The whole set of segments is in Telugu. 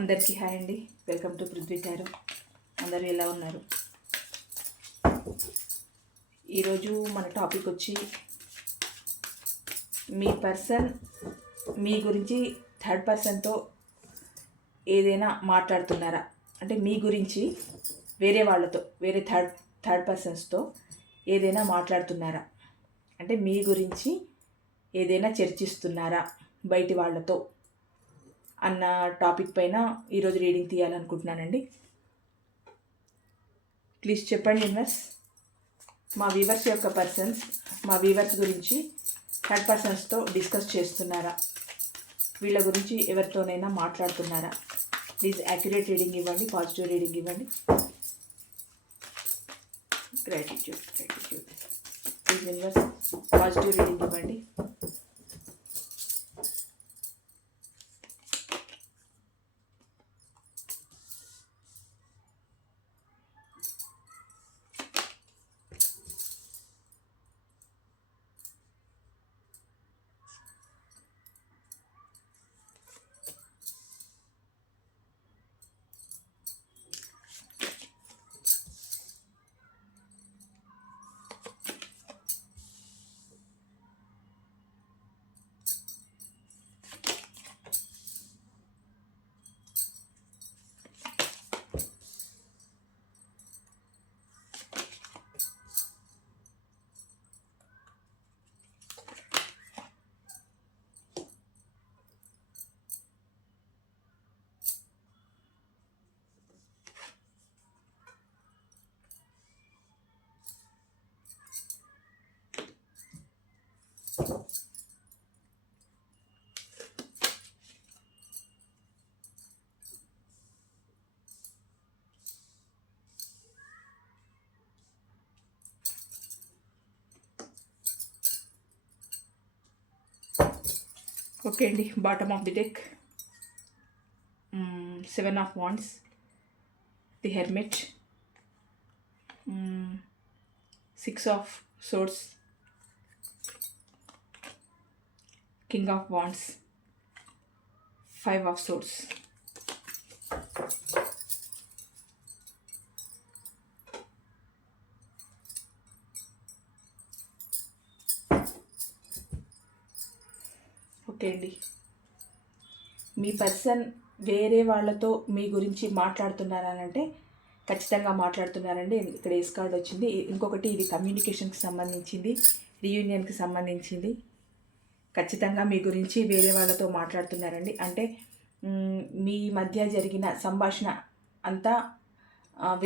అందరికీ హాయ్ అండి. Welcome to Prithvi tarot. అందరూ ఎలా ఉన్నారు? ఈరోజు మన టాపిక్ వచ్చి మీ పర్సన్ మీ గురించి థర్డ్ పర్సన్తో ఏదైనా మాట్లాడుతున్నారా, అంటే మీ గురించి వేరే వాళ్ళతో థర్డ్ పర్సన్స్తో ఏదైనా మాట్లాడుతున్నారా, అంటే మీ గురించి ఏదైనా చర్చిస్తున్నారా బయటి వాళ్ళతో అన్న టాపిక్ పైన ఈరోజు రీడింగ్ తీయాలనుకుంటున్నానండి. ప్లీజ్ చెప్పండి యూనివర్స్, మా వీవర్స్ గురించి థర్డ్ పర్సన్స్తో డిస్కస్ చేస్తున్నారా, వీళ్ళ గురించి ఎవరితోనైనా మాట్లాడుతున్నారా? ప్లీజ్ యాక్యురేట్ రీడింగ్ ఇవ్వండి, పాజిటివ్ రీడింగ్ ఇవ్వండి. Gratitude please universe positive reading ఇవ్వండి. ఓకే అండి, bottom of the deck 7 of Wands, the hermit, 6 of Swords, King of Wands, 5 of Swords. Okay అండి, మీ పర్సన్ వేరే వాళ్ళతో మీ గురించి మాట్లాడుతున్నారనంటే ఖచ్చితంగా మాట్లాడుతున్నారండి. ఇక్కడ ఏస్ కార్డ్ వచ్చింది. ఇంకొకటి ఇది కమ్యూనికేషన్కి సంబంధించింది, రీయూనియన్కి సంబంధించింది. ఖచ్చితంగా మీ గురించి వేరే వాళ్ళతో మాట్లాడుతున్నారండి. అంటే మీ మధ్య జరిగిన సంభాషణ అంతా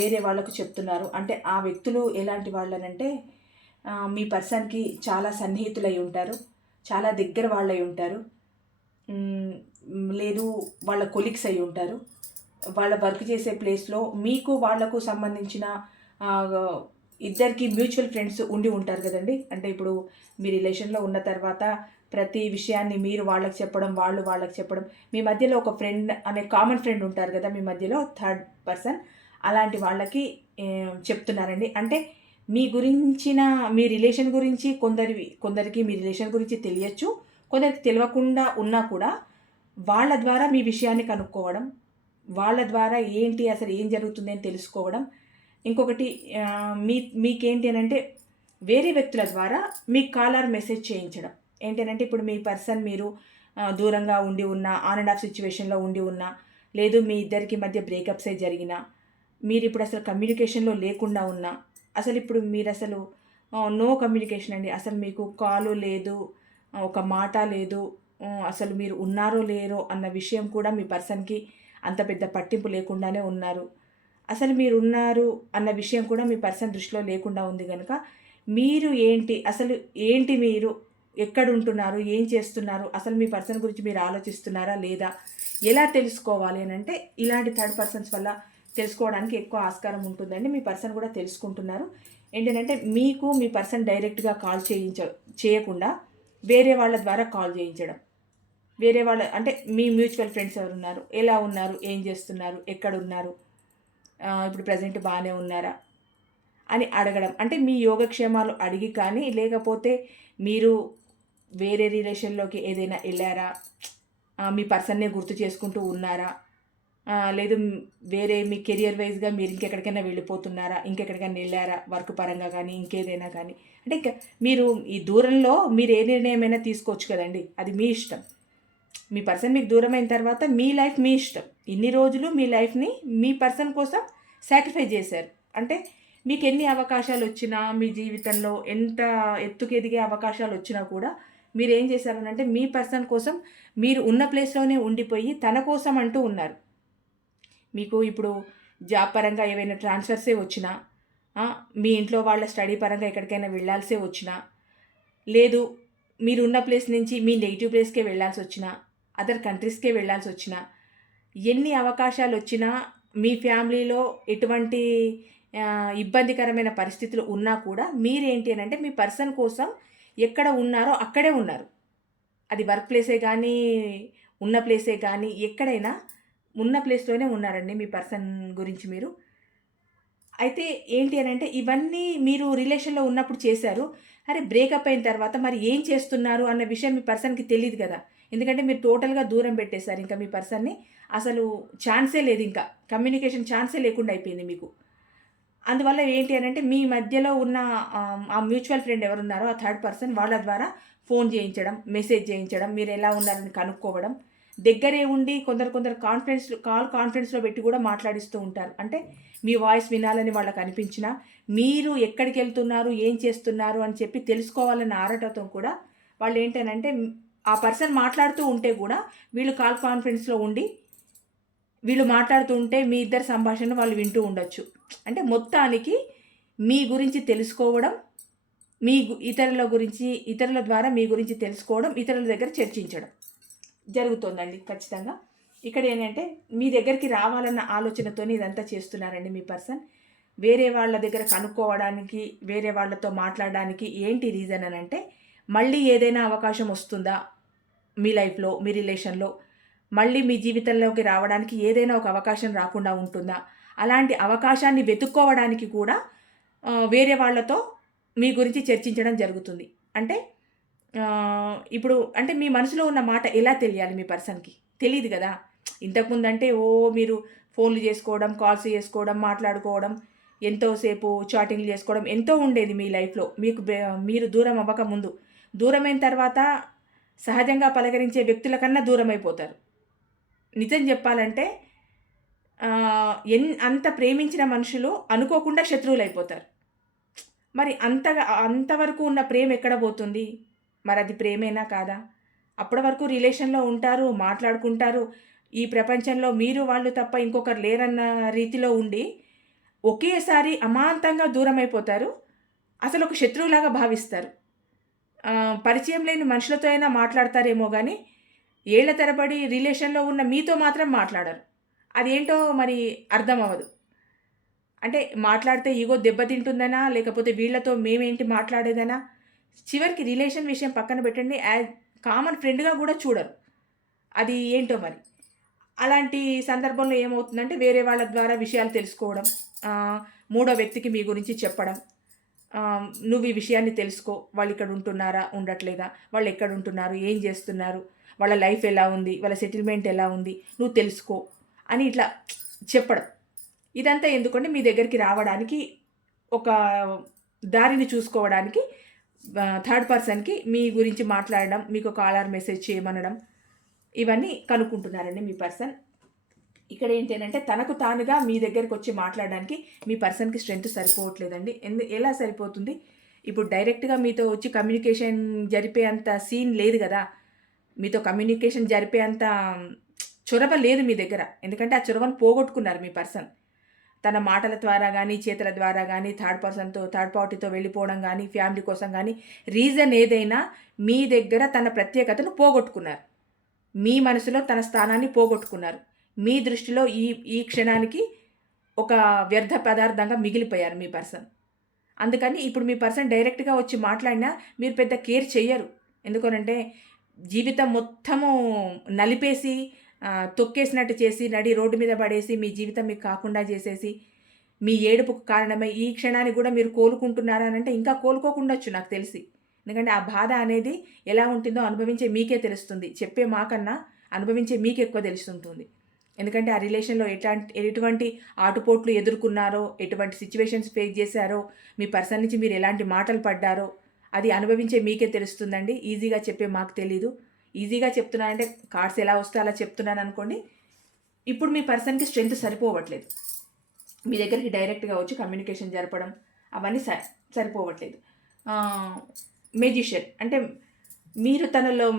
వేరే వాళ్ళకు చెప్తున్నారు. అంటే ఆ వ్యక్తులు ఎలాంటి వాళ్ళనంటే మీ పర్సన్కి చాలా సన్నిహితులై ఉంటారు, చాలా దగ్గర వాళ్ళై ఉంటారు, లేదు వాళ్ళ కొలీగ్స్ అయి ఉంటారు. వాళ్ళ వర్క్ చేసే ప్లేస్లో మీకు వాళ్లకు సంబంధించిన ఇద్దరికి మ్యూచువల్ ఫ్రెండ్స్ ఉండి ఉంటారు కదండి. అంటే ఇప్పుడు మీ రిలేషన్లో ఉన్న తర్వాత ప్రతి విషయాన్ని మీరు వాళ్ళకి చెప్పడం, వాళ్ళు వాళ్ళకి చెప్పడం, మీ మధ్యలో ఒక ఫ్రెండ్ అనే కామన్ ఫ్రెండ్ ఉంటారు కదా మీ మధ్యలో, థర్డ్ పర్సన్, అలాంటి వాళ్ళకి చెప్తున్నారండి. అంటే మీ గురించిన మీ రిలేషన్ గురించి కొందరికి మీ రిలేషన్ గురించి తెలియచ్చు, కొందరికి తెలియకుండా ఉన్నా కూడా వాళ్ళ ద్వారా మీ విషయాన్ని కనుక్కోవడం, వాళ్ళ ద్వారా ఏంటి అసలు ఏం జరుగుతుంది అని తెలుసుకోవడం. ఇంకొకటి మీకేంటి అని అంటే వేరే వ్యక్తుల ద్వారా మీకు కాలర్ మెసేజ్ చేయించడం. ఏంటంటే ఇప్పుడు మీ పర్సన్ మీరు దూరంగా ఉండి ఉన్నా, ఆన్ అండ్ ఆఫ్ సిచ్యువేషన్లో ఉండి ఉన్నా, లేదు మీ ఇద్దరికి మధ్య బ్రేకప్సే జరిగినా, మీరు ఇప్పుడు అసలు కమ్యూనికేషన్లో లేకుండా ఉన్నా, అసలు ఇప్పుడు మీరు అసలు నో కమ్యూనికేషన్ అండి, అసలు మీకు కాలు లేదు, ఒక మాట లేదు, అసలు మీరు ఉన్నారో లేరో అన్న విషయం కూడా మీ పర్సన్కి అంత పెద్ద పట్టింపు లేకుండానే ఉన్నారు. అసలు మీరు ఉన్నారు అన్న విషయం కూడా మీ పర్సన్ దృష్టిలో లేకుండా ఉంది కనుక మీరు మీరు ఎక్కడ ఉంటున్నారు, ఏం చేస్తున్నారు, అసలు మీ పర్సన్ గురించి మీరు ఆలోచిస్తున్నారా లేదా, ఎలా తెలుసుకోవాలి అని అంటే ఇలాంటి థర్డ్ పర్సన్స్ వల్ల తెలుసుకోవడానికి ఎక్కువ ఆస్కారం ఉంటుందండి. మీ పర్సన్ కూడా తెలుసుకుంటున్నారు. ఏంటంటే మీకు మీ పర్సన్ డైరెక్ట్గా కాల్ చేయకుండా వేరే వాళ్ళ ద్వారా కాల్ చేయించడం. వేరే వాళ్ళ అంటే మీ మ్యూచువల్ ఫ్రెండ్స్ ఎవరు ఉన్నారు, ఎలా ఉన్నారు, ఏం చేస్తున్నారు, ఎక్కడ ఉన్నారు, ఇప్పుడు ప్రజెంట్ బాగానే ఉన్నారా అని అడగడం. అంటే మీ యోగక్షేమాలు అడిగి కానీ, లేకపోతే మీరు వేరే రిలేషన్లోకి ఏదైనా వెళ్ళారా, మీ పర్సన్నే గుర్తు చేసుకుంటూ ఉన్నారా, లేదు వేరే మీ కెరియర్ వైజ్గా మీరు ఇంకెక్కడికైనా వెళ్ళిపోతున్నారా, ఇంకెక్కడికైనా వెళ్ళారా వర్క్ పరంగా కానీ ఇంకేదైనా కానీ, అంటే ఇంకా మీరు ఈ దూరంలో మీరు ఏ నిర్ణయమైనా తీసుకోవచ్చు కదండి, అది మీ ఇష్టం. మీ పర్సన్ మీకు దూరమైన తర్వాత మీ లైఫ్ మీ ఇష్టం. ఇన్ని రోజులు మీ లైఫ్ని మీ పర్సన్ కోసం సాక్రిఫైస్ చేశారు. అంటే మీకు ఎన్ని అవకాశాలు వచ్చినా, మీ జీవితంలో ఎంత ఎత్తుకు ఎదిగే అవకాశాలు వచ్చినా కూడా మీరు ఏం చేశారనంటే మీ పర్సన్ కోసం మీరు ఉన్న ప్లేస్లోనే ఉండిపోయి తన కోసం అంటూ ఉన్నారు. మీకు ఇప్పుడు జాబ్ పరంగా ఏవైనా ట్రాన్స్ఫర్సే వచ్చినా, మీ ఇంట్లో వాళ్ళ స్టడీ పరంగా ఎక్కడికైనా వెళ్ళాల్సే వచ్చినా, లేదు మీరున్న ప్లేస్ నుంచి మీ నెగిటివ్ ప్లేస్కే వెళ్ళాల్సి వచ్చినా, అదర్ కంట్రీస్కే వెళ్ళాల్సి వచ్చినా, ఎన్ని అవకాశాలు వచ్చినా, మీ ఫ్యామిలీలో ఎటువంటి ఇబ్బందికరమైన పరిస్థితులు ఉన్నా కూడా మీరేంటి అని అంటే మీ పర్సన్ కోసం ఎక్కడ ఉన్నారో అక్కడే ఉన్నారు. అది వర్క్ ప్లేసే కానీ, ఉన్న ప్లేసే కానీ, ఎక్కడైనా ఉన్న ప్లేస్లోనే ఉన్నారండి మీ పర్సన్ గురించి మీరు. అయితే ఏంటి అని అంటే ఇవన్నీ మీరు రిలేషన్లో ఉన్నప్పుడు చేశారు. అరే బ్రేకప్ అయిన తర్వాత మరి ఏం చేస్తున్నారు అన్న విషయం మీ పర్సన్కి తెలియదు కదా. ఎందుకంటే మీరు టోటల్గా దూరం పెట్టేశారు ఇంకా మీ పర్సన్ని. అసలు ఛాన్సే లేదు, ఇంకా కమ్యూనికేషన్ ఛాన్సే లేకుండా అయిపోయింది మీకు. అందువల్ల ఏంటి అని అంటే మీ మధ్యలో ఉన్న ఆ మ్యూచువల్ ఫ్రెండ్ ఎవరున్నారో ఆ థర్డ్ పర్సన్ వాళ్ళ ద్వారా ఫోన్ చేయించడం, మెసేజ్ చేయించడం, మీరు ఎలా ఉన్నారని కనుక్కోవడం, దగ్గరే ఉండి కొందరు కాన్ఫరెన్స్లో పెట్టి కూడా మాట్లాడిస్తూ ఉంటారు. అంటే మీ వాయిస్ వినాలని వాళ్ళకి అనిపించినా, మీరు ఎక్కడికి వెళ్తున్నారు, ఏం చేస్తున్నారు అని చెప్పి తెలుసుకోవాలన్న ఆరాటంతో కూడా వాళ్ళు ఏంటనంటే ఆ పర్సన్ మాట్లాడుతూ ఉంటే కూడా వీళ్ళు కాన్ఫరెన్స్లో ఉండి వీళ్ళు మాట్లాడుతూ ఉంటే మీ ఇద్దరి సంభాషణ వాళ్ళు వింటూ ఉండొచ్చు. అంటే మొత్తానికి మీ గురించి తెలుసుకోవడం, మీ ఇతరుల ద్వారా మీ గురించి తెలుసుకోవడం, ఇతరుల దగ్గర చర్చించడం జరుగుతుందండి ఖచ్చితంగా. ఇక్కడ ఏంటంటే మీ దగ్గరికి రావాలన్న ఆలోచనతోనే ఇదంతా చేస్తున్నారండి మీ పర్సన్. వేరే వాళ్ళ దగ్గర కనుక్కోవడానికి, వేరే వాళ్ళతో మాట్లాడడానికి ఏంటి రీజన్ అని అంటే మళ్ళీ ఏదైనా అవకాశం వస్తుందా మీ లైఫ్లో, మీ రిలేషన్లో, మళ్ళీ మీ జీవితంలోకి రావడానికి ఏదైనా ఒక అవకాశం రాకుండా ఉంటుందా, అలాంటి అవకాశాన్ని వెతుక్కోవడానికి కూడా వేరే వాళ్ళతో మీ గురించి చర్చించడం జరుగుతుంది. అంటే ఇప్పుడు అంటే మీ మనసులో ఉన్న మాట ఎలా తెలియాలి మీ పర్సన్కి? తెలీదు కదా. ఇంతకుముందు అంటే మీరు ఫోన్లు చేసుకోవడం, కాల్స్ చేసుకోవడం, మాట్లాడుకోవడం, ఎంతోసేపు చాటింగ్లు చేసుకోవడం ఎంతో ఉండేది మీ లైఫ్లో. మీరు దూరం అవ్వక ముందు. దూరమైన తర్వాత సహజంగా పలకరించే వ్యక్తుల కన్నా దూరం అయిపోతారు. నిజం చెప్పాలంటే అంత ప్రేమించిన మనుషులు అనుకోకుండా శత్రువులు అయిపోతారు. మరి అంతవరకు ఉన్న ప్రేమ ఎక్కడ పోతుంది? మరి అది ప్రేమేనా కాదా? అప్పటి వరకు రిలేషన్లో ఉంటారు, మాట్లాడుకుంటారు. ఈ ప్రపంచంలో మీరు వాళ్ళు తప్ప ఇంకొకరు లేరన్న రీతిలో ఉండి ఒకేసారి అమాంతంగా దూరం అయిపోతారు. అసలు ఒక శత్రువులాగా భావిస్తారు. పరిచయం లేని మనుషులతో అయినా మాట్లాడతారేమో కానీ ఏళ్ల తరబడి రిలేషన్లో ఉన్న మీతో మాత్రం మాట్లాడరు. అదేంటో మరి అర్థం అవ్వదు. అంటే మాట్లాడితే ఈగో దెబ్బతింటుందనా, లేకపోతే వీళ్ళతో మేమేంటి మాట్లాడేదనా, చివరికి రిలేషన్ విషయం పక్కన పెట్టండి, కామన్ ఫ్రెండ్గా కూడా చూడరు. అది ఏంటో మరి. అలాంటి సందర్భంలో ఏమవుతుందంటే వేరే వాళ్ళ ద్వారా విషయాలు తెలుసుకోవడం, మూడో వ్యక్తికి మీ గురించి చెప్పడం, నువ్వు ఈ విషయాన్ని తెలుసుకో, వాళ్ళు ఇక్కడ ఉంటున్నారా, ఉండట్లేదా, వాళ్ళు ఎక్కడ ఉంటున్నారు, ఏం చేస్తున్నారు, వాళ్ళ లైఫ్ ఎలా ఉంది, వాళ్ళ సెటిల్మెంట్ ఎలా ఉంది, నువ్వు తెలుసుకో అని ఇట్లా చెప్పడం. ఇదంతా ఎందుకంటే మీ దగ్గరికి రావడానికి, ఒక దారిని చూసుకోవడానికి థర్డ్ పర్సన్కి మీ గురించి మాట్లాడడం, మీకు కాల్ ఆర్ మెసేజ్ చేయమనడం, ఇవన్నీ కనుక్కుంటున్నారండి మీ పర్సన్. ఇక్కడ ఏంటంటే తనకు తానుగా మీ దగ్గరికి వచ్చి మాట్లాడడానికి మీ పర్సన్కి స్ట్రెంత్ సరిపోవట్లేదండి. ఎలా సరిపోతుంది? ఇప్పుడు డైరెక్ట్గా మీతో వచ్చి కమ్యూనికేషన్ జరిపే అంత సీన్ లేదు కదా. మీతో కమ్యూనికేషన్ జరిపే అంత చొరవ లేదు మీ దగ్గర. ఎందుకంటే ఆ చొరవను పోగొట్టుకున్నారు మీ పర్సన్. తన మాటల ద్వారా కానీ, చేతుల ద్వారా కానీ, థర్డ్ పార్టీతో వెళ్ళిపోవడం కానీ, ఫ్యామిలీ కోసం కానీ, రీజన్ ఏదైనా మీ దగ్గర తన ప్రత్యేకతను పోగొట్టుకున్నారు. మీ మనసులో తన స్థానాన్ని పోగొట్టుకున్నారు. మీ దృష్టిలో ఈ క్షణానికి ఒక వ్యర్థ పదార్థంగా మిగిలిపోయారు మీ పర్సన్. అందుకని ఇప్పుడు మీ పర్సన్ డైరెక్ట్గా వచ్చి మాట్లాడినా మీరు పెద్ద కేర్ చెయ్యరు. ఎందుకనంటే జీవితం మొత్తము నలిపేసి తొక్కేసినట్టు చేసి నడి రోడ్డు మీద పడేసి మీ జీవితం మీకు కాకుండా చేసేసి మీ ఏడుపుకు కారణమై ఈ క్షణాన్ని కూడా మీరు కోలుకుంటున్నారా అని అంటే ఇంకా కోలుకోకుండొచ్చు నాకు తెలిసి. ఎందుకంటే ఆ బాధ అనేది ఎలా ఉంటుందో అనుభవించే మీకే తెలుస్తుంది. చెప్పే మాకన్నా అనుభవించే మీకు ఎక్కువ తెలుస్తుంటుంది. ఎందుకంటే ఆ రిలేషన్లో ఎటువంటి ఆటుపోట్లు ఎదుర్కొన్నారో, ఎటువంటి సిచ్యువేషన్స్ ఫేస్ చేశారో, మీ పర్సన్ నుంచి మీరు ఎలాంటి మాటలు పడ్డారో అది అనుభవించే మీకే తెలుస్తుందండి. ఈజీగా చెప్పే మాకు తెలీదు. ఈజీగా చెప్తున్నానంటే కార్డ్స్ ఎలా వస్తే అలా చెప్తున్నాను అనుకోండి. ఇప్పుడు మీ పర్సన్కి స్ట్రెంత్ సరిపోవట్లేదు. మీ దగ్గరికి డైరెక్ట్గా వచ్చి కమ్యూనికేషన్ జరపడం అవన్నీ సరిపోవట్లేదు. మెజిషియన్ అంటే మీరు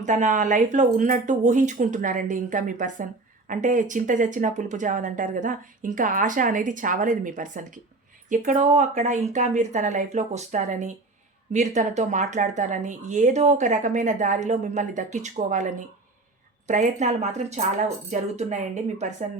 తన లైఫ్లో ఉన్నట్టు ఊహించుకుంటున్నారండి ఇంకా మీ పర్సన్. అంటే చింత చచ్చినా పులుపు చావదంటారు కదా, ఇంకా ఆశ అనేది చావలేదు మీ పర్సన్కి. ఎక్కడో అక్కడ ఇంకా మీరు తన లైఫ్లోకి వస్తారని, మీరు తనతో మాట్లాడతారని, ఏదో ఒక రకమైన దారిలో మిమ్మల్ని దక్కించుకోవాలని ప్రయత్నాలు మాత్రం చాలా జరుగుతున్నాయండి. మీ పర్సన్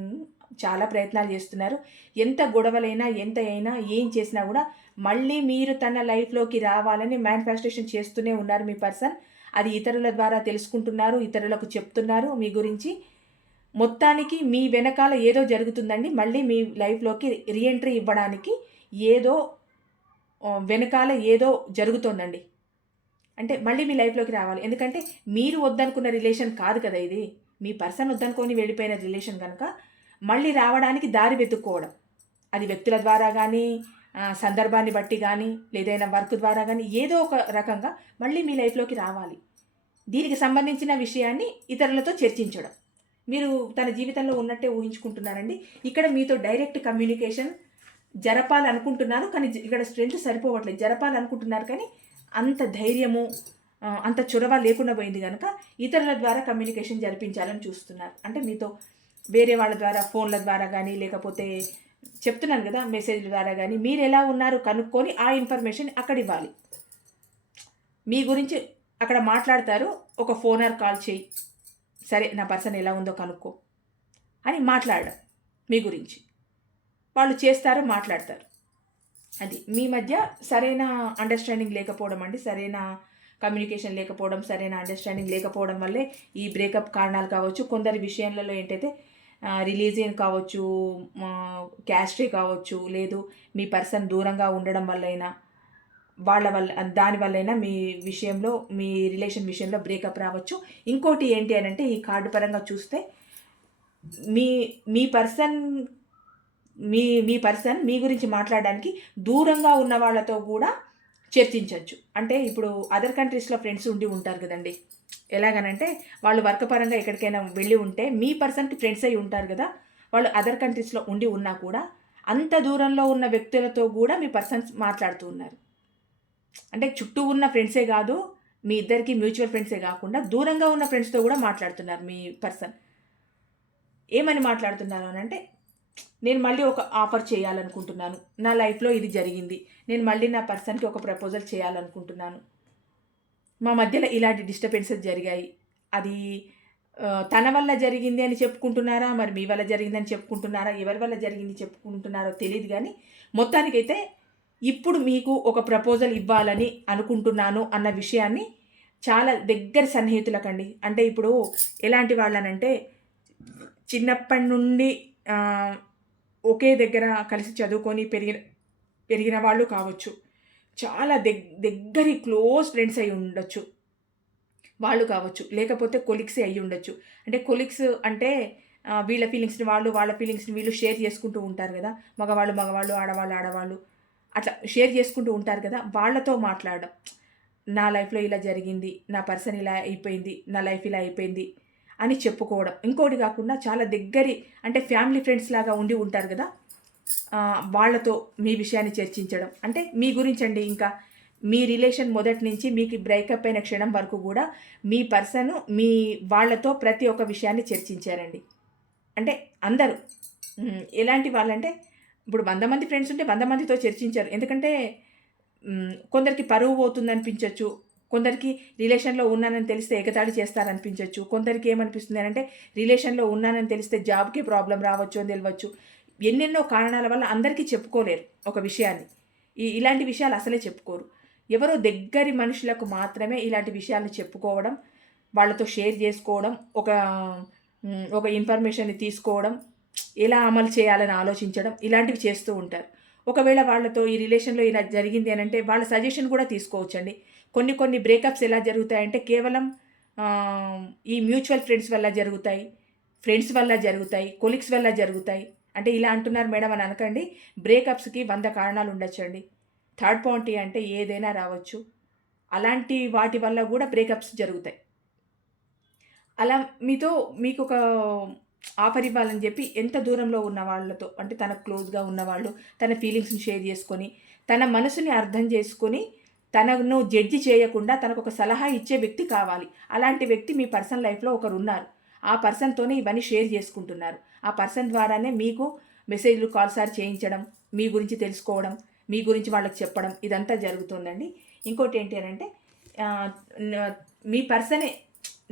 చాలా ప్రయత్నాలు చేస్తున్నారు. ఎంత గొడవలైనా, ఎంత అయినా, ఏం చేసినా కూడా మళ్ళీ మీరు తన లైఫ్లోకి రావాలని మేనిఫెస్టేషన్ చేస్తూనే ఉన్నారు మీ పర్సన్. అది ఇతరుల ద్వారా తెలుసుకుంటున్నారు, ఇతరులకు చెప్తున్నారు మీ గురించి. మొత్తానికి మీ వెనకాల ఏదో జరుగుతుందండి. మళ్ళీ మీ లైఫ్లోకి రీఎంట్రీ ఇవ్వడానికి ఏదో వెనకాల ఏదో జరుగుతోందండి. అంటే మళ్ళీ మీ లైఫ్లోకి రావాలి. ఎందుకంటే మీరు వద్దనుకున్న రిలేషన్ కాదు కదా ఇది. మీ పర్సన్ వద్దనుకొని వెళ్ళిపోయిన రిలేషన్ కనుక మళ్ళీ రావడానికి దారి వెతుక్కోవడం. అది వ్యక్తుల ద్వారా కానీ, సందర్భాన్ని బట్టి కానీ, లేదైనా వర్క్ ద్వారా కానీ ఏదో ఒక రకంగా మళ్ళీ మీ లైఫ్లోకి రావాలి. దీనికి సంబంధించిన విషయాన్ని ఇతరులతో చర్చించడం. మీరు తన జీవితంలో ఉన్నట్టే ఊహించుకుంటున్నారండి. ఇక్కడ మీతో డైరెక్ట్ కమ్యూనికేషన్ జరపాలనుకుంటున్నారు, కానీ ఇక్కడ స్ట్రెంత్ సరిపోవట్లేదు. జరపాలనుకుంటున్నారు కానీ అంత ధైర్యము, అంత చొరవ లేకుండా పోయింది కనుక ఇతరుల ద్వారా కమ్యూనికేషన్ జరిపించాలని చూస్తున్నారు. అంటే మీతో వేరే వాళ్ళ ద్వారా, ఫోన్ల ద్వారా కానీ, లేకపోతే చెప్తున్నాను కదా మెసేజ్ల ద్వారా కానీ మీరు ఎలా ఉన్నారు కనుక్కొని ఆ ఇన్ఫర్మేషన్ అక్కడ ఇవ్వాలి. మీ గురించి అక్కడ మాట్లాడతారు. ఒక ఫోనర్ కాల్ చేయి, సరే నా పర్సన్ ఎలా ఉందో కనుక్కో అని మాట్లాడడం మీ గురించి. వాళ్ళు చేస్తారు, మాట్లాడతారు. అది మీ మధ్య సరైన అండర్స్టాండింగ్ లేకపోవడం అండి. సరైన కమ్యూనికేషన్ లేకపోవడం, సరైన అండర్స్టాండింగ్ లేకపోవడం వల్లే ఈ బ్రేకప్ కారణాలు కావచ్చు. కొందరి విషయాలలో ఏంటైతే రిలీజియన్ కావచ్చు, క్యాస్ట్రీ కావచ్చు, లేదు మీ పర్సన్ దూరంగా ఉండడం వల్లైనా, దానివల్లైనా మీ విషయంలో, మీ రిలేషన్ విషయంలో బ్రేకప్ రావచ్చు. ఇంకోటి ఏంటి అని అంటే, ఈ కార్డు పరంగా చూస్తే మీ పర్సన్ మీ పర్సన్ మీ గురించి మాట్లాడడానికి దూరంగా ఉన్న వాళ్ళతో కూడా చర్చించవచ్చు. అంటే ఇప్పుడు అదర్ కంట్రీస్లో ఫ్రెండ్స్ ఉండి ఉంటారు కదండి. ఎలాగనంటే వాళ్ళు వర్క్ పరంగా ఎక్కడికైనా వెళ్ళి ఉంటే మీ పర్సన్కి ఫ్రెండ్స్ అయి ఉంటారు కదా. వాళ్ళు అదర్ కంట్రీస్లో ఉండి ఉన్నా కూడా అంత దూరంలో ఉన్న వ్యక్తులతో కూడా మీ పర్సన్స్ మాట్లాడుతూ ఉన్నారు. అంటే చుట్టూ ఉన్న ఫ్రెండ్సే కాదు, మీ ఇద్దరికి మ్యూచువల్ ఫ్రెండ్సే కాకుండా దూరంగా ఉన్న ఫ్రెండ్స్తో కూడా మాట్లాడుతున్నారు మీ పర్సన్. ఏమని మాట్లాడుతున్నారు అని అంటే, నేను మళ్ళీ ఒక ఆఫర్ చేయాలనుకుంటున్నాను, నా లైఫ్లో ఇది జరిగింది, నేను మళ్ళీ నా పర్సన్కి ఒక ప్రపోజల్ చేయాలనుకుంటున్నాను, మా మధ్యలో ఇలాంటి డిస్టర్బెన్సెస్ జరిగాయి, అది తన వల్ల జరిగింది అని చెప్పుకుంటున్నారా, మరి మీ వల్ల జరిగిందని చెప్పుకుంటున్నారా, ఎవరి వల్ల జరిగింది చెప్పుకుంటున్నారో తెలియదు. కానీ మొత్తానికైతే ఇప్పుడు మీకు ఒక ప్రపోజల్ ఇవ్వాలని అనుకుంటున్నాను అన్న విషయాన్ని చాలా దగ్గర సన్నిహితులకండి. అంటే ఇప్పుడు ఎలాంటి వాళ్ళనంటే, చిన్నప్పటి నుండి ఒకే దగ్గర కలిసి చదువుకొని పెరిగిన వాళ్ళు కావచ్చు, చాలా దగ్గరి క్లోజ్ ఫ్రెండ్స్ అయి ఉండొచ్చు వాళ్ళు కావచ్చు, లేకపోతే కొలిగ్సే అయ్యి ఉండొచ్చు. అంటే కొలిగ్స్ అంటే వీళ్ళ ఫీలింగ్స్ని వాళ్ళు, వాళ్ళ ఫీలింగ్స్ని వీళ్ళు షేర్ చేసుకుంటూ ఉంటారు కదా. మగవాళ్ళు, ఆడవాళ్ళు అట్లా షేర్ చేసుకుంటూ ఉంటారు కదా. వాళ్ళతో మాట్లాడడం, నా లైఫ్లో ఇలా జరిగింది, నా పర్సన్ ఇలా అయిపోయింది, నా లైఫ్ ఇలా అయిపోయింది అని చెప్పుకోవడం. ఇంకోటి కాకుండా చాలా దగ్గరి అంటే ఫ్యామిలీ ఫ్రెండ్స్ లాగా ఉండి ఉంటారు కదా, వాళ్ళతో మీ విషయాన్ని చర్చించడం. అంటే మీ గురించి అండి. ఇంకా మీ రిలేషన్ మొదటి నుంచి మీకు బ్రేకప్ అయిన క్షణం వరకు కూడా మీ పర్సన్ మీ వాళ్ళతో ప్రతి ఒక్క విషయాన్ని చర్చించారండి. అంటే అందరూ ఎలాంటి వాళ్ళంటే, ఇప్పుడు 100 మంది ఫ్రెండ్స్ ఉంటే 100 మందితో చర్చించారు. ఎందుకంటే కొందరికి పరువు పోతుంది అనిపించవచ్చు, కొందరికి రిలేషన్లో ఉన్నానని తెలిస్తే ఎగతాళి చేస్తారనిపించవచ్చు, కొందరికి ఏమనిపిస్తుంది అంటే రిలేషన్లో ఉన్నానని తెలిస్తే జాబ్కి ప్రాబ్లం రావచ్చు అని తెలియవచ్చు. ఎన్నెన్నో కారణాల వల్ల అందరికీ చెప్పుకోలేరు ఒక విషయాన్ని. ఇలాంటి విషయాలు అసలే చెప్పుకోరు. ఎవరో దగ్గరి మనుషులకు మాత్రమే ఇలాంటి విషయాలను చెప్పుకోవడం, వాళ్ళతో షేర్ చేసుకోవడం, ఒక ఇన్ఫర్మేషన్ని తీసుకోవడం, ఎలా అమలు చేయాలని ఆలోచించడం, ఇలాంటివి చేస్తూ ఉంటారు. ఒకవేళ వాళ్ళతో ఈ రిలేషన్లో ఇలా జరిగింది అని అంటే వాళ్ళ సజెషన్ కూడా తీసుకోవచ్చండి. కొన్ని బ్రేకప్స్ ఎలా జరుగుతాయంటే కేవలం ఈ మ్యూచువల్ ఫ్రెండ్స్ వల్ల జరుగుతాయి. ఫ్రెండ్స్ వల్ల జరుగుతాయి, కొలీగ్స్ వల్ల జరుగుతాయి. అంటే ఇలా అంటున్నారు మేడం అని అనకండి. బ్రేకప్స్‌కి 100 కారణాలు ఉండొచ్చండి. థర్డ్ పార్టీ అంటే ఏదైనా రావచ్చు. అలాంటి వాటి వల్ల గూడా బ్రేకప్స్ జరుగుతాయి. అలా మీకొక ఆఫర్ ఇవ్వాలని జెప్పి ఎంత దూరంలో ఉన్న వాళ్ళతో అంటే తనకు క్లోజ్‌గా ఉన్నవాళ్ళు, తన ఫీలింగ్స్‌ని షేర్ జేసుకొని, తన మనసుని అర్థం చేసుకొని, తనను జడ్జి చేయకుండా తనకొక సలహా ఇచ్చే వ్యక్తి కావాలి. అలాంటి వ్యక్తి మీ పర్సనల్ లైఫ్‌లో ఒకరున్నారు. ఆ పర్సన్‌తోనే ఇవన్నీ షేర్ జేసుకుంటున్నారు. ఆ పర్సన్ ద్వారానే మీకు మెసేజ్‌లు, కాల్స్ చేయించడం, మీ గురించి తెలుసుకోవడం, మీ గురించి వాళ్ళకి చెప్పడం ఇదంతా జరుగుతుందండి. ఇంకోటేంటి అనంటే ఆహ్, న మీ పర్సనే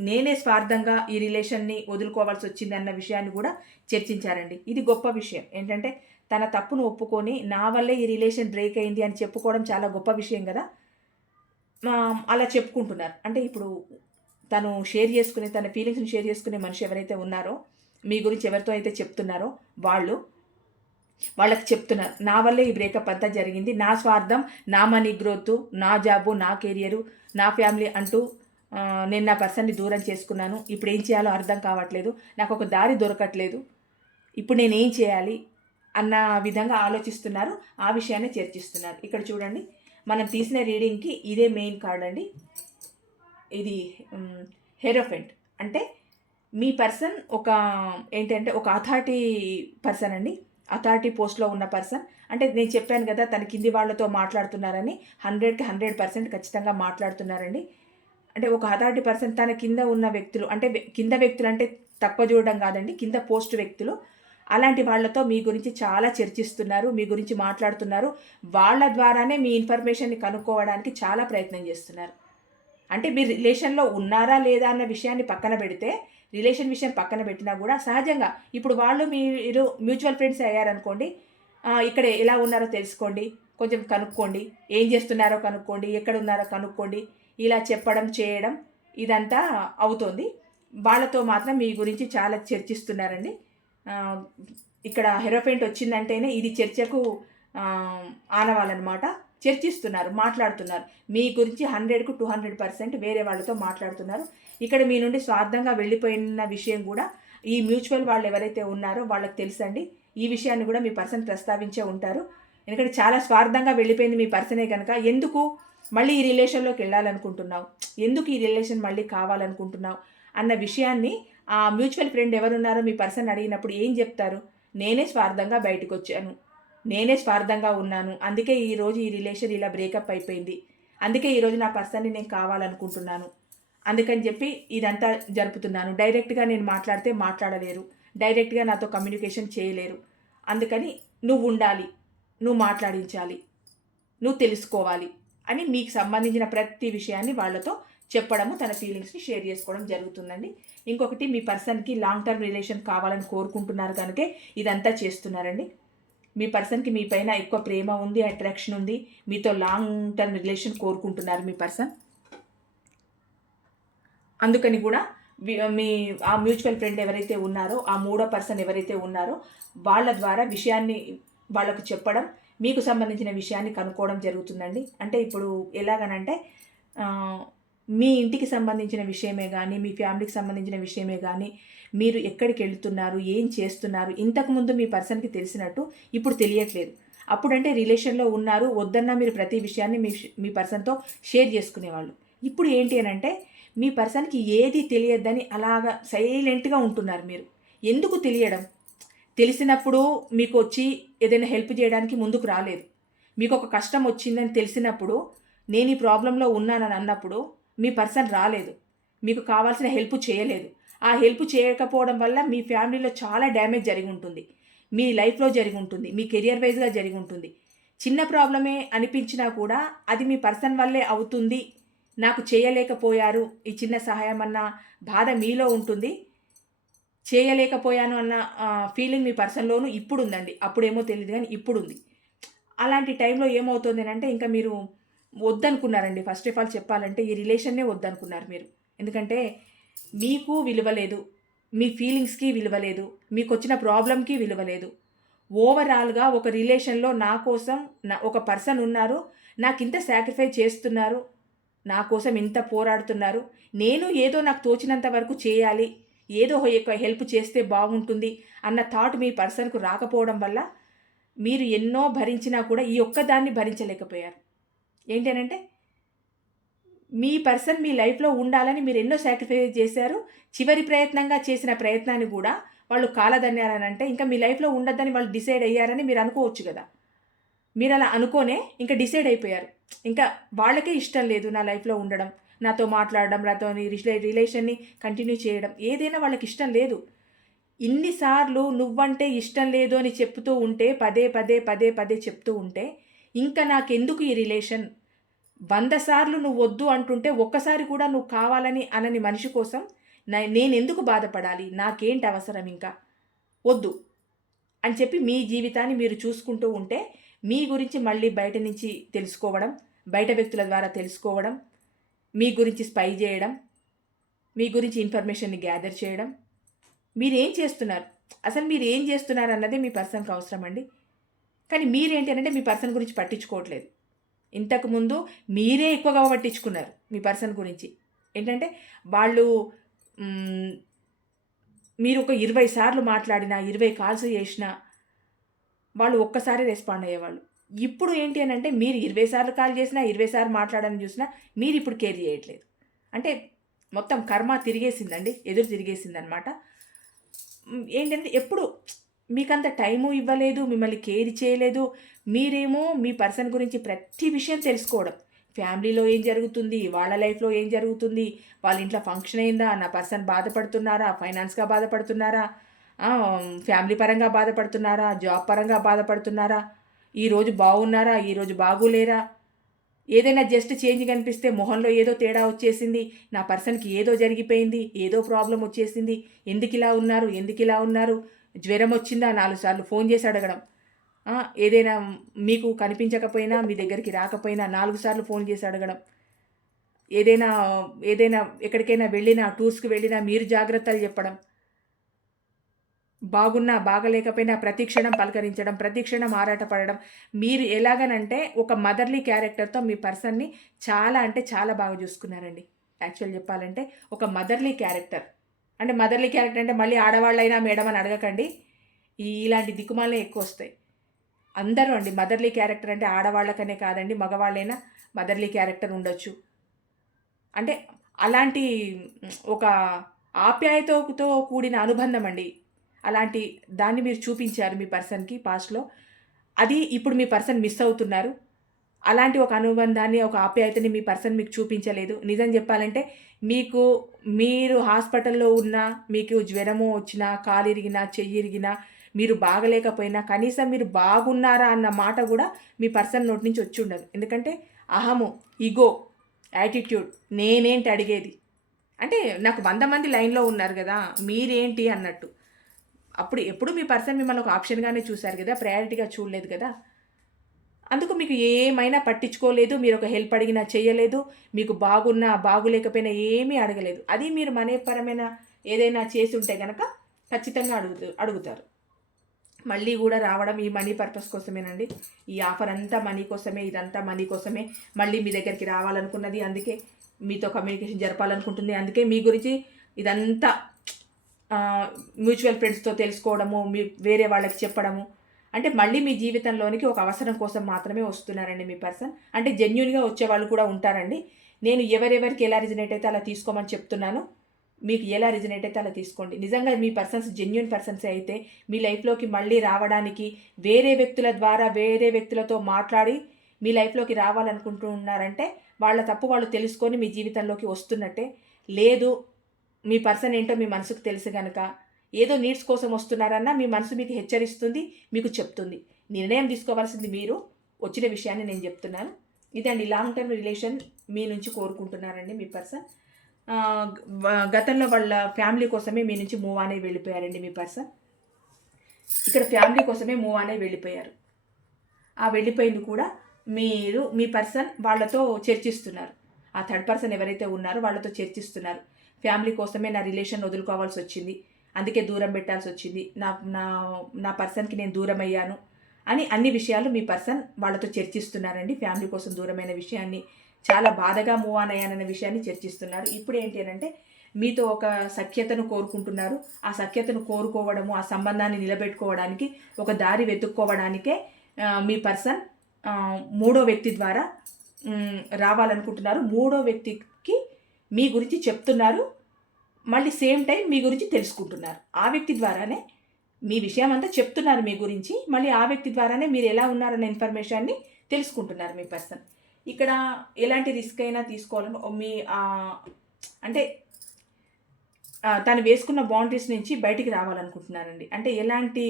నేనే స్వార్థంగా ఈ రిలేషన్‌ని వదులుకోవాల్సొచ్చిందన్న విషయాన్ని గూడా చర్చించారండి. ఇది గొప్ప విషయం. ఏంటంటే తన తప్పును ఒప్పుకొని, నా వల్లే ఈ రిలేషన్ బ్రేక్ అయింది అని చెప్పుకోవడం చాలా గొప్ప విషయం గదా! అలా చెప్పుకుంటున్నారు. అంటే ఇప్పుడు తను షేర్ చేసుకునే తన ఫీలింగ్స్‌ని షేర్ చేసుకునే మనిషి ఎవరైతే ఉన్నారో, మీ గురించి ఎవరితో అయితే చెప్తున్నారో వాళ్ళు, వాళ్ళకి చెప్తున్నారు. నా వల్లే ఈ బ్రేకప్ అంతా జరిగింది. నా స్వార్థం, నా మనీ గ్రోత్, నా జాబు, నా కెరియరు, నా ఫ్యామిలీ అంటూ నేను నా పర్సన్‌ని దూరం చేసుకున్నాను. ఇప్పుడేం చేయాలో అర్థం కావట్లేదు. నాకొక దారి దొరకట్లేదు. ఇప్పుడు నేనేం చేయాలి? అన్న విధంగా ఆలోచిస్తున్నారు. ఆ విషయాన్ని చర్చిస్తున్నారు. ఇక్కడ చూడండి. మనం తీసిన రీడింగ్‌కి ఇదే మెయిన్ కార్డ్ అండి. ఇది హెరోఫెంట్. అంటే మీ పర్సన్ ఏంటంటే ఒక అథారిటీ పర్సన్ అండి. అథారిటీ పోస్ట్‌లో ఉన్న పర్సన్. అంటే నేను చెప్పాను గదా! తన కింది వాళ్ళతో మాట్లాడుతున్నారని. 100కి 100% ఖచ్చితంగా మాట్లాడుతున్నారండి. అంటే ఒక అథారిటీ పర్సన్ తన కింద ఉన్న వ్యక్తులు అంటే కింద వ్యక్తులు అంటే తక్కువ చూడడం కాదండి. కింద పోస్ట్ వ్యక్తులు. అలాంటి వాళ్ళతో మీ గురించి చాలా చర్చిస్తున్నారు. మీ గురించి మాట్లాడుతున్నారు. వాళ్ళ ద్వారానే మీ ఇన్ఫర్మేషన్‌ని కనుక్కోవడానికి చాలా ప్రయత్నం చేస్తున్నారు. అంటే మీరు రిలేషన్‌లో ఉన్నారా? లేదా? అన్న విషయాన్ని పక్కన పెడితే, రిలేషన్ విషయం పక్కన పెట్టినా గూడా సహజంగా ఇప్పుడు మీరు మ్యూచువల్ ఫ్రెండ్స్ అయ్యారనుకోండి. ఇక్కడ ఎలా ఉన్నారో తెలుసుకోండి. కొంచెం కనుక్కోండి. ఏం చేస్తున్నారో కనుక్కోండి. ఎక్కడున్నారో కనుక్కోండి. ఇలా చెప్పడం, చేయడం ఇదంతా అవుతోంది. వాళ్ళతో మాత్రం మీ గురించి చాలా చర్చిస్తున్నారండి. ఆహ్, ఇక్కడ హెరోఫెంట్ వచ్చిందంటేనే ఇది చర్చకు ఆనవాలనమాట. చర్చిస్తున్నారు, మాట్లాడుతున్నారు. మీ గురించి 100కు 200% వేరే వాళ్ళతో మాట్లాడుతున్నారు. ఇక్కడ మీ నుండి స్వార్థంగా వెళ్ళిపోయిన విషయం గూడా ఈ మ్యూచువల్ వాళ్ళు ఎవరైతే ఉన్నారో వాళ్ళకి తెలుసండి. ఈ విషయాన్ని గూడా మీ పర్సన్ ప్రస్తావించే ఉంటారు. ఎందుకంటే చాలా స్వార్థంగా వెళ్ళిపోయింది మీ పర్సనే గనక ఎందుకు మళ్ళీ ఈ రిలేషన్‌లోకి వెళ్ళాలనుకుంటున్నావు? ఎందుకు ఈ రిలేషన్ మళ్ళీ కావాలనుకుంటున్నావు? అన్న విషయాన్ని ఆ మ్యూచువల్ ఫ్రెండ్ ఎవరున్నారో మీ పర్సన్ అడిగినప్పుడు ఏం జెప్తారు? నేనే స్వార్థంగా బయటకొచ్చాను. నేనే స్వార్థంగా ఉన్నాను. అందుకే ఈరోజు ఈ రిలేషన్ ఇలా బ్రేకప్ అయిపోయింది. అందుకే ఈరోజు నా పర్సన్‌ని నేను కావాలనుకుంటున్నాను. అందుకని చెప్పి ఇదంతా జరుపుతున్నాను. డైరెక్ట్‌గా నేను మాట్లాడితే మాట్లాడలేరు. డైరెక్ట్‌గా నాతో కమ్యూనికేషన్ చేయలేరు. అందుకని నువ్వుండాలి. నువ్వు మాట్లాడించాలి. నువ్వు తెలుసుకోవాలి అని మీకు సంబంధించిన ప్రతి విషయాన్ని వాళ్ళతో చెప్పడము, తన ఫీలింగ్స్‌ని షేర్ చేసుకోవడం జరుగుతుందండి. ఇంకొకటి మీ పర్సన్‌కి లాంగ్ టర్మ్ రిలేషన్ కావాలని కోరుకుంటున్నారు కనుకే ఇదంతా చేస్తున్నారండి. మీ పర్సన్‌కి మీ పైన ఎక్కువ ప్రేమ ఉంది, అట్రాక్షన్ ఉంది. మీతో లాంగ్ టర్మ్ రిలేషన్ కోరుకుంటున్నారు మీ పర్సన్. అందుకని కూడా మీ ఆ మ్యూచువల్ ఫ్రెండ్ ఎవరైతే ఉన్నారో, ఆ మూడో పర్సన్ ఎవరైతే ఉన్నారో వాళ్ళ ద్వారా విషయాన్ని వాళ్ళకు చెప్పడం, మీకు సంబంధించిన విషయాన్ని కనుక్కోవడం జరుగుతుందండి. అంటే ఇప్పుడు ఎలాగనంటే మీ ఇంటికి సంబంధించిన విషయమే గానీ, మీ ఫ్యామిలీకి సంబంధించిన విషయమే గానీ, మీరు ఎక్కడికెళ్తున్నారు, ఏం చేస్తున్నారు, ఇంతకుముందు మీ పర్సన్‌కి తెలిసినట్టు ఇప్పుడు తెలియట్లేదు. అప్పుడంటే రిలేషన్‌లో ఉన్నారు, వద్దన్నా మీరు ప్రతి విషయాన్ని మీ పర్సన్‌తో షేర్ చేసుకునేవాళ్ళు. ఇప్పుడు ఏంటి అనంటే, మీ పర్సన్‌కి ఏది తెలియద్దని అలాగా సైలెంట్‌గా ఉంటున్నారు మీరు. ఎందుకు తెలియడం? తెలిసినప్పుడు మీకొచ్చి ఏదైనా హెల్ప్ జేయడానికి ముందుకు రాలేదు. మీకొక కష్టం వచ్చిందని తెలిసినప్పుడు, నేను ఈ ప్రాబ్లమ్‌లో ఉన్నానని అన్నప్పుడు, మీ పర్సన్ రాలేదు. మీకు కావాల్సిన హెల్ప్ చేయలేదు. ఆ హెల్ప్ చేయకపోవడం వల్ల మీ ఫ్యామిలీలో చాలా డ్యామేజ్ జరిగుంటుంది. మీ లైఫ్‌లో జరిగుంటుంది. మీ కెరియర్ వైస్‌గా జరిగుంటుంది. చిన్న ప్రాబ్లమే అనిపించినా కూడా, అది మీ పర్సన్ వల్లే అవుతుంది. నాకు చేయలేకపోయారు ఈ చిన్న సహాయం అన్న బాధ మీలో ఉంటుంది. చేయలేకపోయాను అన్న ఫీలింగ్ మీ పర్సన్‌లోనూ ఇప్పుడుందండి. అప్పుడేమో తెలీదు గానీ ఇప్పుడుంది. అలాంటి టైంలో ఏమవుతుంది అనంటే ఇంకా మీరు వద్దనుకున్నారండి. ఫస్ట్ ఆఫ్ ఆల్ చెప్పాలంటే ఈ రిలేషన్‌నే వద్దనుకున్నారు మీరు. ఎందుకంటే మీకు విలువ లేదు. మీ ఫీలింగ్స్‌కి విలువ లేదు. మీకొచ్చిన ప్రాబ్లమ్‌కి విలువ లేదు. ఓవరాల్‌గా ఒక రిలేషన్‌లో నా కోసం ఒక పర్సన్ ఉన్నారు. నాకింత సాక్రిఫై చేస్తున్నారు. నా కోసం ఇంత పోరాడుతున్నారు. నేను ఏదో నాకు తోచినంత వరకు చేయాలి. ఏదో ఒక హెల్ప్ చేస్తే బాగుంటుంది అన్న థాట్ మీ పర్సన్కు రాకపోవడం వల్ల మీరు ఎన్నో భరించినా కూడా ఈ ఒక్కదాన్ని భరించలేకపోయారు. ఏంటి అనంటే మీ పర్సన్ మీ లైఫ్లో ఉండాలని మీరు ఎన్నో సాక్రిఫైస్ చేశారు. చివరి ప్రయత్నంగా చేసిన ప్రయత్నాన్ని కూడా వాళ్ళు కాలదన్యారని అంటే ఇంకా మీ లైఫ్లో ఉండొద్దని వాళ్ళు డిసైడ్ అయ్యారని మీరు అనుకోవచ్చు కదా. మీరు అలా అనుకోనే ఇంకా డిసైడ్ అయిపోయారు. ఇంకా వాళ్ళకే ఇష్టం లేదు నా లైఫ్లో ఉండడం, నాతో మాట్లాడడం, నాతో రిలేషన్ని కంటిన్యూ చేయడం, ఏదైనా వాళ్ళకి ఇష్టం లేదు. ఇన్నిసార్లు నువ్వంటే ఇష్టం లేదు అని చెప్తూ ఉంటే, పదే పదే పదే పదే చెప్తూ ఉంటే, ఇంకా నాకెందుకు ఈ రిలేషన్, 100 సార్లు నువ్వు వద్దు అంటుంటే ఒక్కసారి కూడా నువ్వు కావాలని అనని మనిషి కోసం నేనెందుకు బాధపడాలి, నాకేంటి అవసరం, ఇంకా వద్దు అని చెప్పి మీ జీవితాన్ని మీరు చూసుకుంటూ ఉంటే మీ గురించి మళ్ళీ బయట నుంచి తెలుసుకోవడం, బయట వ్యక్తుల ద్వారా తెలుసుకోవడం, మీ గురించి స్పై చేయడం, మీ గురించి ఇన్ఫర్మేషన్ని గ్యాదర్ చేయడం, మీరేం చేస్తున్నారు, అసలు మీరు ఏం చేస్తున్నారు అన్నదే మీ పర్సన్కి అవసరం అండి. కానీ మీరేంటి అంటే మీ పర్సన్ గురించి పట్టించుకోవట్లేదు. ఇంతకుముందు మీరే ఎక్కువగా పట్టించుకున్నారు మీ పర్సన్ గురించి. ఏంటంటే వాళ్ళు మీరు ఒక 20 సార్లు మాట్లాడినా, 20 కాల్స్ చేసినా వాళ్ళు ఒక్కసారి రెస్పాండ్ అయ్యేవాళ్ళు. ఇప్పుడు ఏంటి అని అంటే మీరు 20 సార్లు కాల్ చేసినా, 20 సార్లు మాట్లాడని చూసినా మీరు ఇప్పుడు కేర్ చేయట్లేదు. అంటే మొత్తం కర్మ తిరిగేసిందండి, ఎదురు తిరిగేసిందనమాట. ఏంటంటే ఎప్పుడు మీకంత టైము ఇవ్వలేదు, మిమ్మల్ని కేర్ చేయలేదు. మీరేమో మీ పర్సన్ గురించి ప్రతి విషయం తెలుసుకోవడం, ఫ్యామిలీలో ఏం జరుగుతుంది, వాళ్ళ లైఫ్లో ఏం జరుగుతుంది, వాళ్ళ ఇంట్లో ఫంక్షన్ అయిందా, నా పర్సన్ బాధపడుతున్నారా, ఫైనాన్స్గా బాధపడుతున్నారా, ఫ్యామిలీ పరంగా బాధపడుతున్నారా, జాబ్ పరంగా బాధపడుతున్నారా, ఈరోజు బాగున్నారా, ఈరోజు బాగోలేరా, ఏదైనా జస్ట్ చేంజ్ కనిపిస్తే మొహంలో ఏదో తేడా వచ్చేసింది, నా పర్సన్కి ఏదో జరిగిపోయింది, ఏదో ప్రాబ్లం వచ్చేసింది, ఎందుకు ఇలా ఉన్నారు, జ్వరం వచ్చిందా 4 సార్లు ఫోన్ చేసి అడగడం, ఏదైనా మీకు కనిపించకపోయినా మీ దగ్గరికి రాకపోయినా 4 సార్లు ఫోన్ చేసి అడగడం, ఏదైనా ఎక్కడికైనా వెళ్ళినా, టూర్స్కి వెళ్ళినా మీరు జాగ్రత్తలు చెప్పడం, బాగున్నా బాగలేకపోయినా ప్రతి క్షణం పలకరించడం, ప్రతి క్షణం ఆరాటపడడం. మీరు ఎలాగనంటే ఒక మదర్లీ క్యారెక్టర్తో మీ పర్సన్ని చాలా అంటే చాలా బాగా చూసుకున్నారండి. యాక్చువల్ చెప్పాలంటే ఒక మదర్లీ క్యారెక్టర్ అంటే మళ్ళీ ఆడవాళ్ళైనా మేడం అని అడగకండి, ఇలాంటి దిక్కుమాలే ఎక్కువ వస్తాయి. అందరూ అండి మదర్లీ క్యారెక్టర్ అంటే ఆడవాళ్ళకనే కాదండి, మగవాళ్ళైనా మదర్లీ క్యారెక్టర్ ఉండొచ్చు. అంటే అలాంటి ఒక ఆప్యాయతతో కూడిన అనుబంధం అండి, అలాంటి దాన్ని మీరు చూపించారు మీ పర్సన్కి పాస్ట్లో. అది ఇప్పుడు మీ పర్సన్ మిస్ అవుతున్నారు. అలాంటి ఒక అనుబంధాన్ని, ఒక ఆప్యాయతని మీ పర్సన్ మీకు చూపించలేదు. నిజం చెప్పాలంటే మీరు హాస్పిటల్లో ఉన్నా, మీకు జ్వరము వచ్చినా, కాలు ఇరిగినా, చెయ్యి ఇరిగినా, మీరు బాగలేకపోయినా కనీసం మీరు బాగున్నారా అన్న మాట కూడా మీ పర్సన్ నోటి నుంచి వచ్చి ఉండదు. ఎందుకంటే అహము, ఈగో, యాటిట్యూడ్, నేనేంటి అడిగేది, అంటే నాకు 100 మంది లైన్లో ఉన్నారు కదా, మీరేంటి అన్నట్టు. అప్పుడు ఎప్పుడు మీ పర్సన్ మిమ్మల్ని ఒక ఆప్షన్గానే చూశారు కదా, ప్రయారిటీగా చూడలేదు కదా. అందుకు మీకు ఏమైనా పట్టించుకోలేదు, మీరు ఒక హెల్ప్ అడిగినా చేయలేదు, మీకు బాగున్నా బాగులేకపోయినా ఏమీ అడగలేదు. అది మీరు మనీపరమైన ఏదైనా చేసి ఉంటే కనుక ఖచ్చితంగా అడుగుతారు. మళ్ళీ కూడా రావడం ఈ మనీ పర్పస్ కోసమేనండి. ఈ ఆఫర్ అంతా మనీ కోసమే, ఇదంతా మనీ కోసమే. మళ్ళీ మీ దగ్గరికి రావాలనుకున్నది, అందుకే మీతో కమ్యూనికేషన్ జరపాలనుకుంటుంది, అందుకే మీ గురించి ఇదంతా మ్యూచువల్ ఫ్రెండ్స్తో తెలుసుకోవడము, మీ వేరే వాళ్ళకి చెప్పడము, అంటే మళ్ళీ మీ జీవితంలోనికి ఒక అవసరం కోసం మాత్రమే వస్తున్నారండి మీ పర్సన్. అంటే జెన్యున్గా వచ్చే వాళ్ళు కూడా ఉంటారండి. నేను ఎవరెవరికి ఎలా రిజనేట్ అయితే అలా తీసుకోమని చెప్తున్నాను, మీకు ఎలా రిజనేట్ అయితే అలా తీసుకోండి. నిజంగా మీ పర్సన్స్ జెన్యున్ పర్సన్సే అయితే మీ లైఫ్లోకి మళ్ళీ రావడానికి వేరే వ్యక్తుల ద్వారా, వేరే వ్యక్తులతో మాట్లాడి మీ లైఫ్లోకి రావాలనుకుంటున్నారంటే వాళ్ళ తప్పు వాళ్ళు తెలుసుకొని మీ జీవితంలోకి వస్తున్నట్టే. లేదు, మీ పర్సన్ ఏంటో మీ మనసుకు తెలుసు కనుక ఏదో నీడ్స్ కోసం వస్తున్నారన్నా మీ మనసు మీకు హెచ్చరిస్తుంది, మీకు చెప్తుంది. నిర్ణయం తీసుకోవాల్సింది మీరు. వచ్చిన విషయాన్ని నేను చెప్తున్నాను. ఇదండి లాంగ్ టర్మ్ రిలేషన్ మీ నుంచి కోరుకుంటున్నారండి మీ పర్సన్. గతంలో వాళ్ళ ఫ్యామిలీ కోసమే మీ నుంచి మూవ్ అనే వెళ్ళిపోయారండి మీ పర్సన్. ఇక్కడ ఫ్యామిలీ కోసమే మూవ్ అనే వెళ్ళిపోయారు. ఆ వెళ్ళిపోయింది కూడా మీ పర్సన్ వాళ్ళతో చర్చిస్తున్నారు. ఆ థర్డ్ పర్సన్ ఎవరైతే ఉన్నారో వాళ్ళతో చర్చిస్తున్నారు. ఫ్యామిలీ కోసమే నా రిలేషన్ వదులుకోవాల్సి వచ్చింది, అందుకే దూరం పెట్టాల్సి వచ్చింది, నా పర్సన్కి నేను దూరం అయ్యాను అని అన్ని విషయాలు మీ పర్సన్ వాళ్ళతో చర్చిస్తున్నారండి. ఫ్యామిలీ కోసం దూరమైన విషయాన్ని, చాలా బాధగా మూవ్ ఆన్ అయ్యానన్న విషయాన్ని చర్చిస్తున్నారు. ఇప్పుడు ఏంటి అంటే మీతో ఒక సఖ్యతను కోరుకుంటున్నారు. ఆ సఖ్యతను కోరుకోవడము, ఆ సంబంధాన్ని నిలబెట్టుకోవడానికి ఒక దారి వెతుక్కోవడానికే మీ పర్సన్ మూడో వ్యక్తి ద్వారా రావాలనుకుంటున్నారు. మూడో వ్యక్తికి మీ గురించి చెప్తున్నారు. మళ్ళీ సేమ్ టైం మీ గురించి తెలుసుకుంటున్నారు. ఆ వ్యక్తి ద్వారానే మీ విషయం అంతా చెప్తున్నారు మీ గురించి. మళ్ళీ ఆ వ్యక్తి ద్వారానే మీరు ఎలా ఉన్నారన్న ఇన్ఫర్మేషన్ని తెలుసుకుంటున్నారు మీ పర్సన్. ఇక్కడ ఎలాంటి రిస్క్ అయినా తీసుకోవాలని మీ అంటే తను వేసుకున్న బౌండరీస్ నుంచి బయటికి రావాలనుకుంటున్నారండి. అంటే ఎలాంటి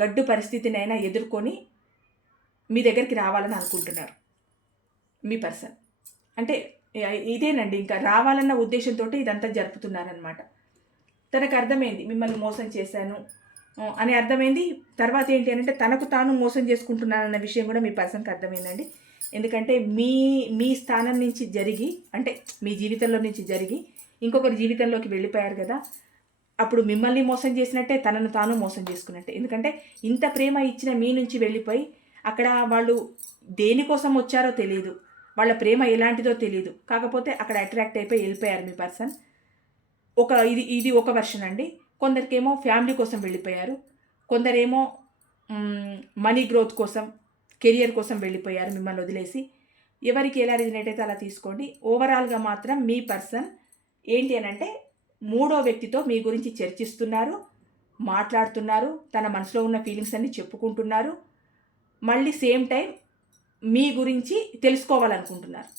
గడ్డు పరిస్థితినైనా ఎదుర్కొని మీ దగ్గరికి రావాలని అనుకుంటున్నారు మీ పర్సన్. అంటే ఇదేనండి, ఇంకా రావాలన్న ఉద్దేశంతో ఇదంతా జరుపుతున్నారనమాట. తనకు అర్థమైంది మిమ్మల్ని మోసం చేశాను అని అర్థమైంది. తర్వాత ఏంటి అని అంటే తనకు తాను మోసం చేసుకుంటున్నానన్న విషయం కూడా మీ పర్సన్కి అర్థమైందండి. ఎందుకంటే మీ స్థానం నుంచి జరిగి, అంటే మీ జీవితంలో నుంచి జరిగి ఇంకొకరి జీవితంలోకి వెళ్ళిపోయారు కదా, అప్పుడు మిమ్మల్ని మోసం చేసినట్టే, తనను తాను మోసం చేసుకున్నట్టే. ఎందుకంటే ఇంత ప్రేమ ఇచ్చిన మీ నుంచి వెళ్ళిపోయి అక్కడ వాళ్ళు దేనికోసం వచ్చారో తెలియదు, వాళ్ళ ప్రేమ ఎలాంటిదో తెలియదు, కాకపోతే అక్కడ అట్రాక్ట్ అయిపోయి వెళ్ళిపోయారు మీ పర్సన్. ఇది ఒక వెర్షన్ అండి. కొందరికేమో ఫ్యామిలీ కోసం వెళ్ళిపోయారు, కొందరేమో మనీ గ్రోత్ కోసం, కెరియర్ కోసం వెళ్ళిపోయారు మిమ్మల్ని వదిలేసి. ఎవరికి ఎలా రిజనేట్ అయితే అలా తీసుకోండి. ఓవరాల్గా మాత్రం మీ పర్సన్ ఏంటి అని అంటే మూడో వ్యక్తితో మీ గురించి చర్చిస్తున్నారు, మాట్లాడుతున్నారు, తన మనసులో ఉన్న ఫీలింగ్స్ అన్నీ చెప్పుకుంటున్నారు. మళ్ళీ సేమ్ టైం మీ గురించి తెలుసుకోవాలనుకుంటున్నారు.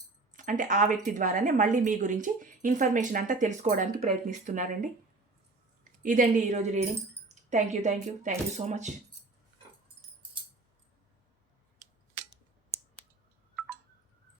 అంటే ఆ వ్యక్తి ద్వారానే మళ్ళీ మీ గురించి ఇన్ఫర్మేషన్ అంతా తెలుసుకోవడానికి ప్రయత్నిస్తున్నారండి. ఇదండి ఈరోజు reading. Thank you so much.